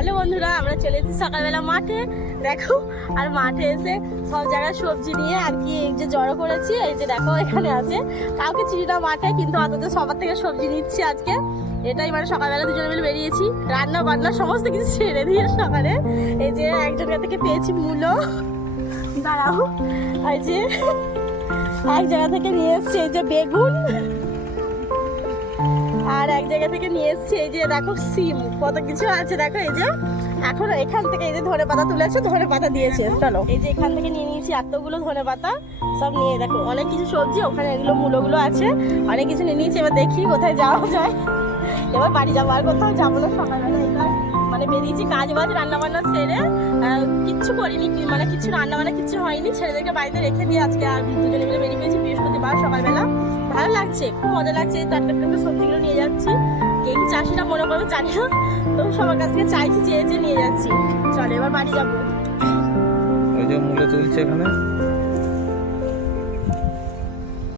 Hello বন্ধুরা, আমরা চলে এসেছি সকালবেলা মাঠে। দেখো, আর মাঠে এসে সব জায়গায় সবজি নিয়ে আর কি এই যে জড়ো করেছি। এই যে দেখো এখানে আছে, কাউকে চিনি না মাঠে, কিন্তু অন্তত সবার থেকে সবজি নিচ্ছি আজকে। এটাই মানে সকালবেলা দুজনে মিলে বেরিয়েছি, রান্না বান্না সমস্ত কিছু ছেড়ে দিয়ে সকালে। এই যে একজনের থেকে পেয়েছি মূলো, দাঁড়াও, এই যে এক জায়গা থেকে নিয়ে এসছি এই যে বেগুন, আর এক জায়গা থেকে নিয়ে এসছি এই যে দেখো সিম, কত কিছু আছে দেখো। এই যে এখন এখান থেকে এই যে ধনে পাতা তুলেছে, ধনে পাতা দিয়েছে। চলো, এই যে এখান থেকে নিয়ে নিয়েছি এতগুলো ধনে পাতা, সব নিয়ে দেখো অনেক কিছু সবজি, ওখানে এগুলো মূলগুলো আছে, অনেক কিছু নিয়ে নিয়েছি। এবার দেখি কোথায় যাওয়া যায়। এবার বাড়ি যাবো, আর কোথাও যাবো না। সকালবেলা এবার মানে বেরিয়েছি কাজ বাজ রান্না বান্না সেরে, কিচ্ছু করিনি, মানে কিছু রান্না বান্না কিচ্ছু হয়নি, ছেলেদেরকে বাড়িতে রেখে দিয়ে আজকে আর দুজনে মিলে বেরিয়ে পেয়েছি বৃহস্পতিবার সকালবেলা। ভালো লাগছে, খুব মজা লাগছে, টাটকা টাটকা সবজিগুলো নিয়ে যাচ্ছি। কে কি চাষিরা মনে করবে জানি না, তো সবার কাছ থেকে চাইছি, চেয়ে নিয়ে যাচ্ছি। চলো এবার বাড়ি যাবো। ওই যে মূল্য তুলছে এখানে।